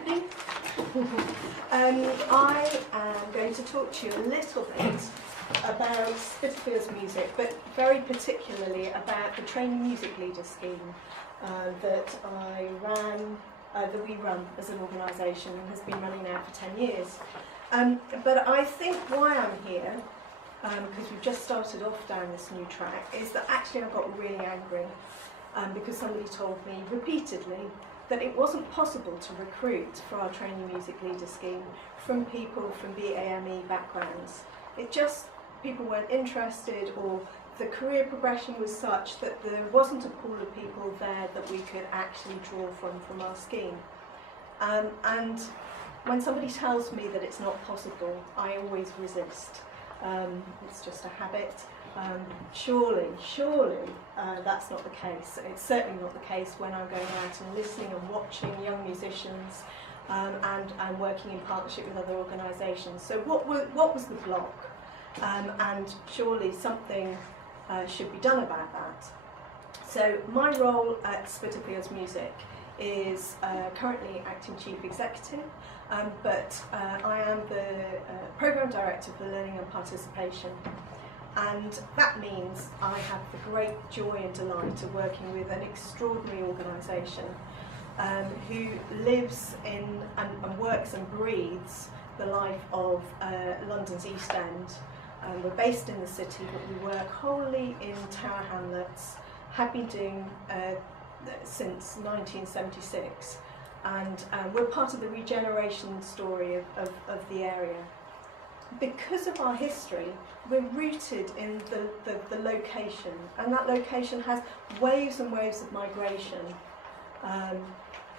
evening. I am going to talk to you a little bit about Spitalfields music, but very particularly about the Training Music Leader scheme that we run as an organisation and has been running now for 10 years. But I think why I'm here, because we've just started off down this new track, is that actually I got really angry because somebody told me repeatedly that it wasn't possible to recruit for our Training Music Leader scheme from people from BAME backgrounds. It just, people weren't interested, or the career progression was such that there wasn't a pool of people there that we could actually draw from our scheme. And when somebody tells me that it's not possible, I always resist. It's just a habit. Surely that's not the case. It's certainly not the case when I'm going out and listening and watching young musicians and working in partnership with other organisations. So what was the block? And surely something should be done about that. So my role at Spitalfields Music is currently acting chief executive, but I am the programme director for learning and participation. And that means I have the great joy and delight of working with an extraordinary organisation who lives in and works and breathes the life of London's East End. We're based in the city, but we work wholly in Tower Hamlets, have been doing since 1976, and we're part of the regeneration story of the area. Because of our history, we're rooted in the location, and that location has waves and waves of migration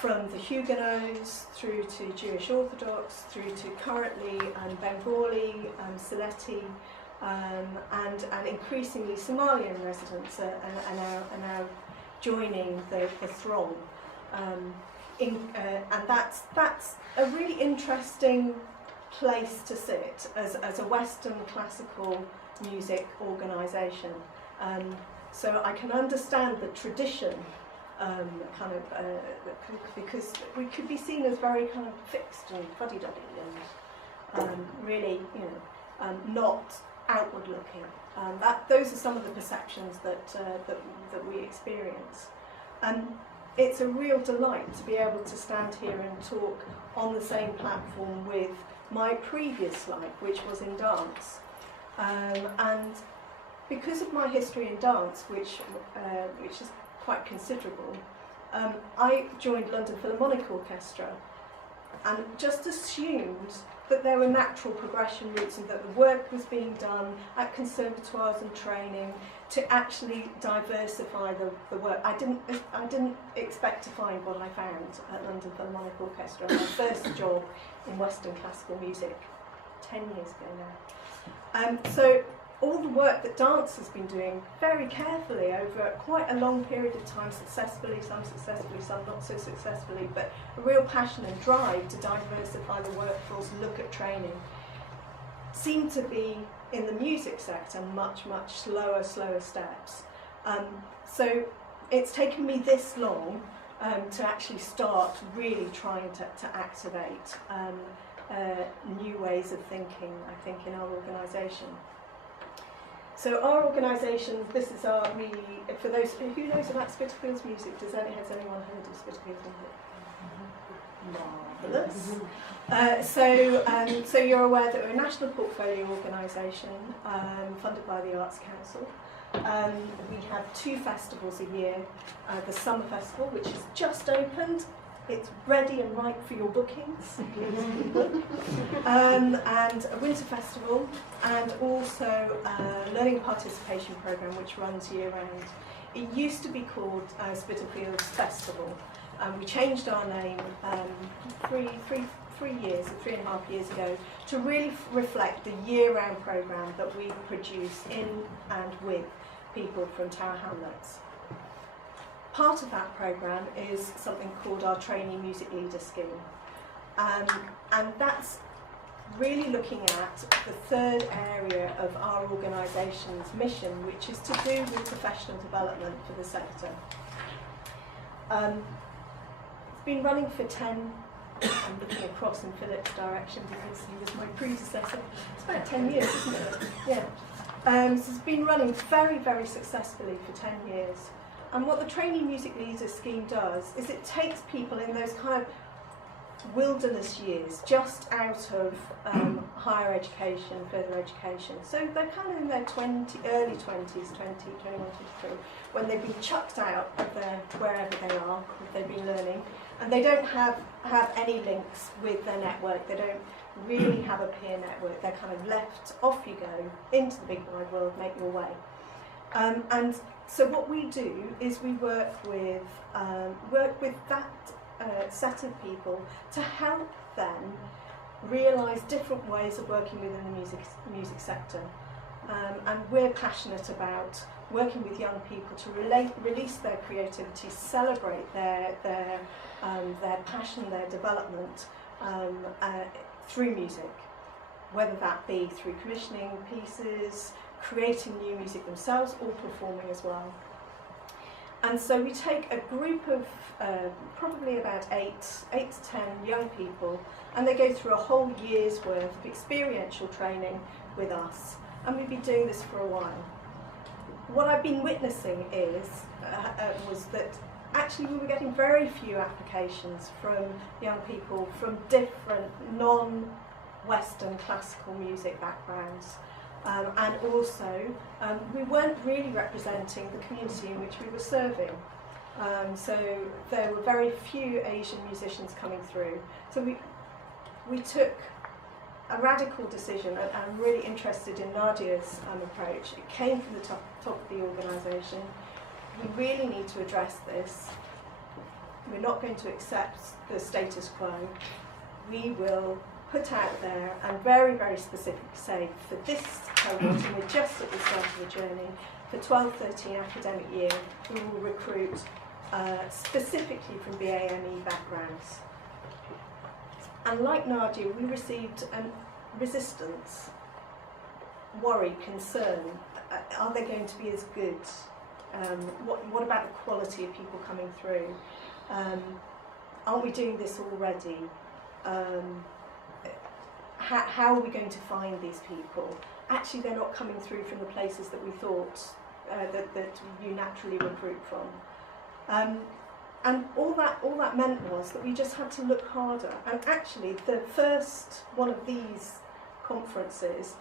from the Huguenots through to Jewish Orthodox, through to currently Bengali, Sylheti, and increasingly Somalian residents are now joining the throng. And that's a really interesting place to sit as a Western classical music organisation. So I can understand the tradition, because we could be seen as very kind of fixed and fuddy-duddy and really, not outward looking. Those are some of the perceptions that we experience. It's a real delight to be able to stand here and talk on the same platform with my previous life, which was in dance. And because of my history in dance, which is quite considerable, I joined London Philharmonic Orchestra and just assumed that there were natural progression routes and that the work was being done at conservatoires and training to actually diversify the work. I didn't expect to find what I found at London Philharmonic Orchestra, my first job in Western classical music 10 years ago now. So all the work that dance has been doing very carefully over quite a long period of time, successfully, some not so successfully, but a real passion and drive to diversify the workforce, look at training, seemed to be in the music sector much slower steps. So it's taken me this long to actually start really trying to activate new ways of thinking, I think, in our organisation. So our organisation, this is for those who knows about Spitalfields music, has anyone heard of Spitalfields music? Marvellous. So you're aware that we're a national portfolio organisation funded by the Arts Council. We have 2 festivals a year, the Summer Festival, which has just opened. It's ready and ripe for your bookings, and a winter festival, and also a learning participation programme which runs year round. It used to be called Spitalfields Festival, and we changed our name 3.5 years ago to really reflect the year-round programme that we produce in and with people from Tower Hamlets. Part of that programme is something called our Training Music Leader scheme, and that's really looking at the third area of our organisation's mission, which is to do with professional development for the sector. It's been running for 10 I'm looking across in Philip's direction because he was my predecessor. It's about 10 years, isn't it? Yeah. So it's been running very, very successfully for 10 years. And what the Trainee Music Leaders Scheme does is it takes people in those kind of wilderness years, just out of higher education, further education. So they're kind of in their early 20s, 20, 21, 22, when they've been chucked out of their, wherever they are, if they've been learning, and they don't have any links with their network. They don't really have a peer network. They're kind of left, off you go, into the big wide world, make your way. And so what we do is we work with that set of people to help them realise different ways of working within the music sector. And we're passionate about working with young people to release their creativity, celebrate their passion, their development through music, whether that be through commissioning pieces, creating new music themselves, or performing as well. And so we take a group of probably about 8 to 10 young people, and they go through a whole year's worth of experiential training with us. And we've been doing this for a while. What I've been witnessing was that actually we were getting very few applications from young people from different non-Western classical music backgrounds. And also, we weren't really representing the community in which we were serving. So there were very few Asian musicians coming through. So we took a radical decision, and I'm really interested in Nadia's approach. It came from the top of the organisation. We really need to address this. We're not going to accept the status quo. We will put out there and very, very specifically say, for this cohort, and we're just at the start of the journey, for 12-13 academic year, we will recruit specifically from BAME backgrounds. And like Nadia, we received resistance, worry, concern. Are they going to be as good? What about the quality of people coming through? Aren't we doing this already? How are we going to find these people? Actually, they're not coming through from the places that we thought that you naturally recruit from. And all that meant was that we just had to look harder. And actually, the first one of these conferences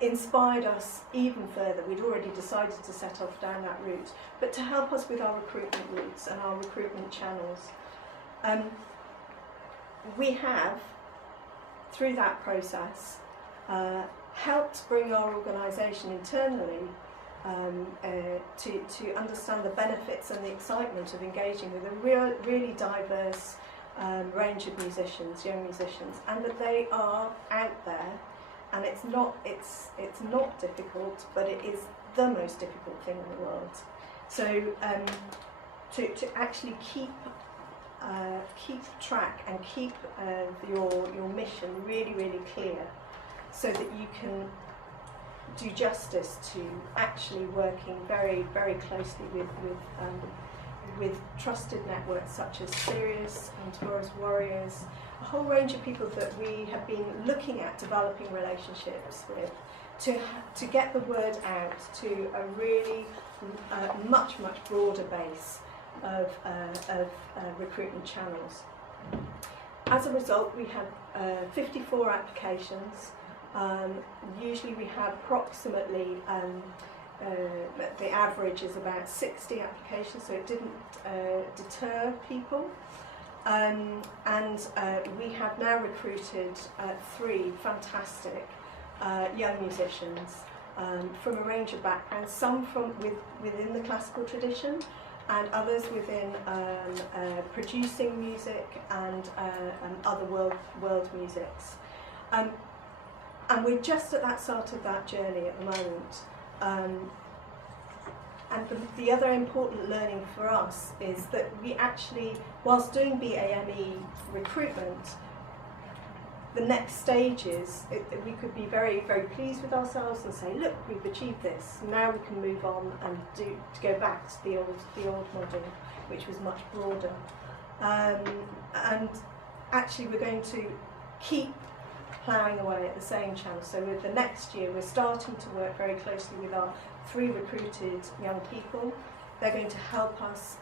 inspired us even further. We'd already decided to set off down that route, but to help us with our recruitment routes and our recruitment channels. We have, through that process, helped bring our organisation internally to understand the benefits and the excitement of engaging with a really diverse range of musicians, young musicians, and that they are out there, and it's not difficult, but it is the most difficult thing in the world. So to actually keep track and keep your mission really, really clear, so that you can do justice to actually working very, very closely with trusted networks such as Sirius and Tomorrow's Warriors, a whole range of people that we have been looking at developing relationships with, to get the word out to a really much broader base of recruitment channels. As a result, we have 54 applications. Usually we have approximately, the average is about 60 applications, so it didn't deter people. And we have now recruited 3 fantastic young musicians from a range of backgrounds, some from within the classical tradition, and others within producing music and other world musics. And we're just at that start of that journey at the moment. And the other important learning for us is that we actually, whilst doing BAME recruitment, the next stages, we could be very, very pleased with ourselves and say, look, we've achieved this. Now we can move on and to go back to the old model, which was much broader. And actually we're going to keep ploughing away at the same channel. So with the next year, we're starting to work very closely with our 3 recruited young people. They're going to help us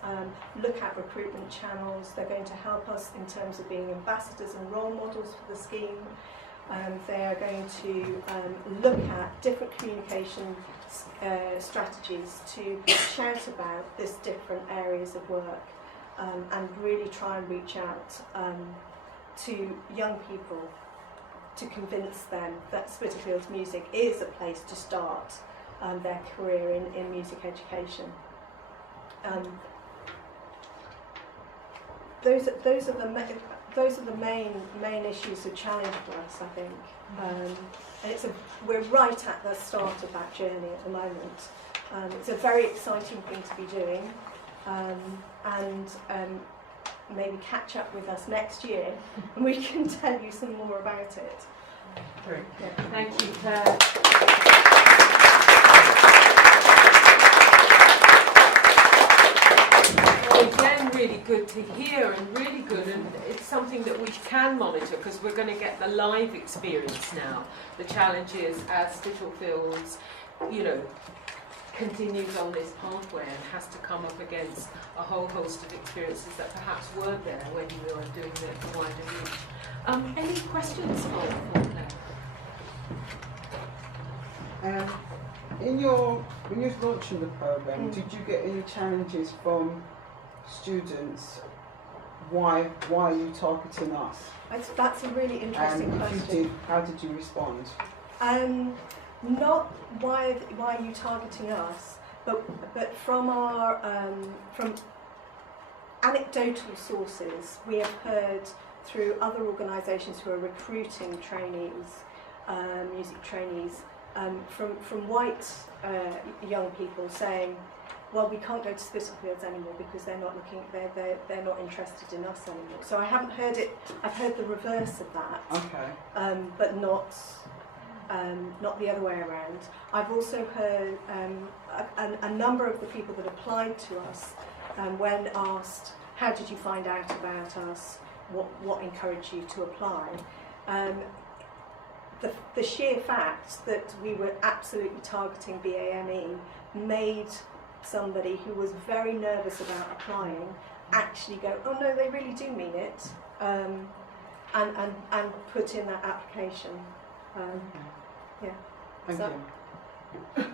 look at recruitment channels. They're going to help us in terms of being ambassadors and role models for the scheme. They are going to look at different communication strategies to shout about these different areas of work and really try and reach out to young people to convince them that Spitalfields Music is a place to start their career in music education. Those are the main issues of challenge for us, I think. And we're right at the start of that journey at the moment. It's a very exciting thing to be doing, and maybe catch up with us next year and we can tell you some more about it. Great. Yeah. Thank you, Claire. Well, again, really good to hear and really good, and it's something that we can monitor because we're going to get the live experience now. The challenge is as Spitalfields, continues on this pathway and has to come up against a whole host of experiences that perhaps weren't there when you were doing the wider reach. Any questions for Claire? When you was launching the programme, did you get any challenges from students? Why are you targeting us? That's a really interesting question. If you did, how did you respond? Not why are you targeting us, but from our from anecdotal sources, we have heard through other organisations who are recruiting trainees, music trainees, from white young people saying, well, we can't go to Spitalfields anymore because they're not looking, they're not interested in us anymore. So I haven't heard it. I've heard the reverse of that. Okay. But not the other way around. I've also heard a number of the people that applied to us when asked, how did you find out about us? What encouraged you to apply? The sheer fact that we were absolutely targeting BAME made somebody who was very nervous about applying actually go, oh no, they really do mean it, and put in that application. Yeah. Thank So, you.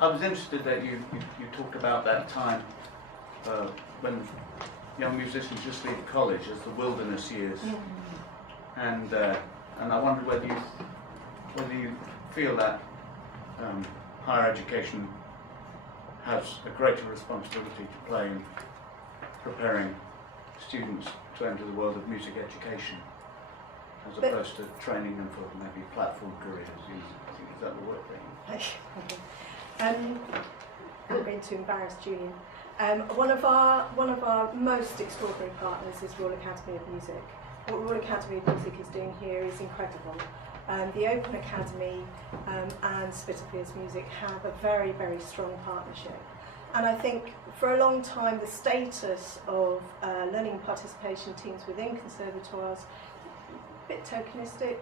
I was interested that you talked about that time when young musicians just leave college as the wilderness years, and I wondered whether you feel that higher education has a greater responsibility to play in preparing students to enter the world of music education, as opposed to training them for maybe platform careers. Is that the word thing? I'm going to embarrass Julian. One of our most extraordinary partners is Royal Academy of Music. What Royal Academy of Music is doing here is incredible. The Open Academy and Spitalfields Music have a very, very strong partnership. And I think for a long time the status of learning and participation teams within conservatoires, a bit tokenistic,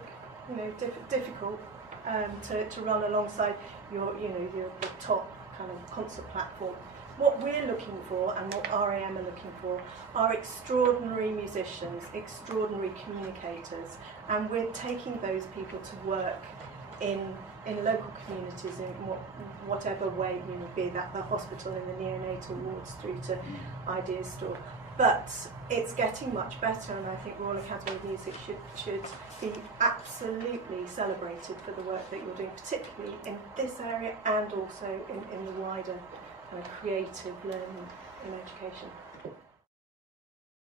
difficult to run alongside your top kind of concert platform. What we're looking for and what RAM are looking for are extraordinary musicians, extraordinary communicators, and we're taking those people to work in local communities in whatever way, be that the hospital in the neonatal wards through to Ideas Store. But it's getting much better, and I think Royal Academy of Music should be absolutely celebrated for the work that you're doing, particularly in this area and also in the wider creative learning in education.